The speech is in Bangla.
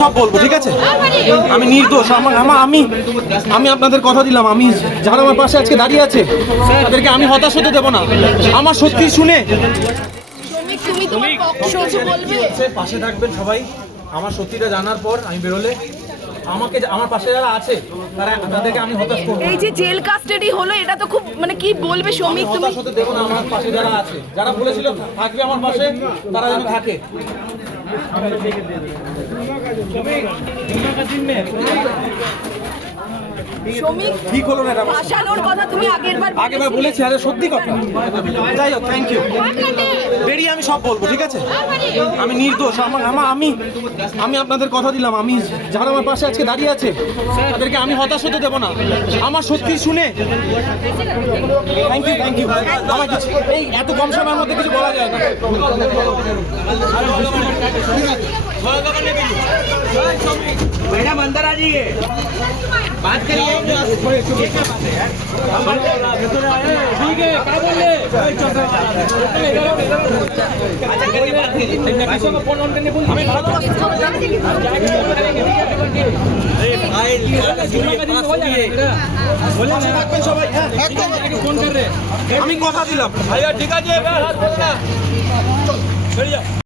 সব বলবো, ঠিক আছে? আমি নির্দোষ। আমি আপনাদের কথা দিলাম, আমি যারা আমার পাশে আজকে দাঁড়িয়ে আছে তাদেরকে আমি হতাশ হতে দেবো না। আমার সত্যি শুনে পাশে থাকবেন সবাই। আমার সত্যিটা জানার পর আমি বেরোলে আমার পাশে যারা আছে তাদেরকে আমি হতাশ করবো। এই যে জেল কাস্টাডি হলো, এটা তো খুব মানে কি বলবে শ্রমিক, তুমি হতাশ হতে দেবো না। আমার পাশে যারা আছে, যারা বলেছিল থাকবে আমার পাশে, তারা যেন থাকে। শ্রমিক ঠিক হলো না এটা। ফাঁসানোর কথা তুমি আগেরবার বলেছি, আরে সত্যি কথা। যাই হোক, থ্যাংক ইউ। বেরিয়ে আমি সব বলবো, ঠিক আছে? আমি নির্দোষ। আমি আপনাদের কথা দিলাম, আমি যারা আমার পাশে আজকে দাঁড়িয়ে আছে তাদেরকে আমি হতাশ হতে দেবো না। আমার সত্যি শুনে থ্যাংক ইউ। আমার কিছু এই এত কম সময়ের মধ্যে কিছু বলা যায় না। मैडम अंदर आ जाइए, बात करिए। ठीक है, क्या बोल रहे? अच्छा करिए, बात करिए। फोन ऑन करने बोल। फोन कर रहे। আমি কথা দিলাম। भैया ठीक है जी, हाथ बोलना।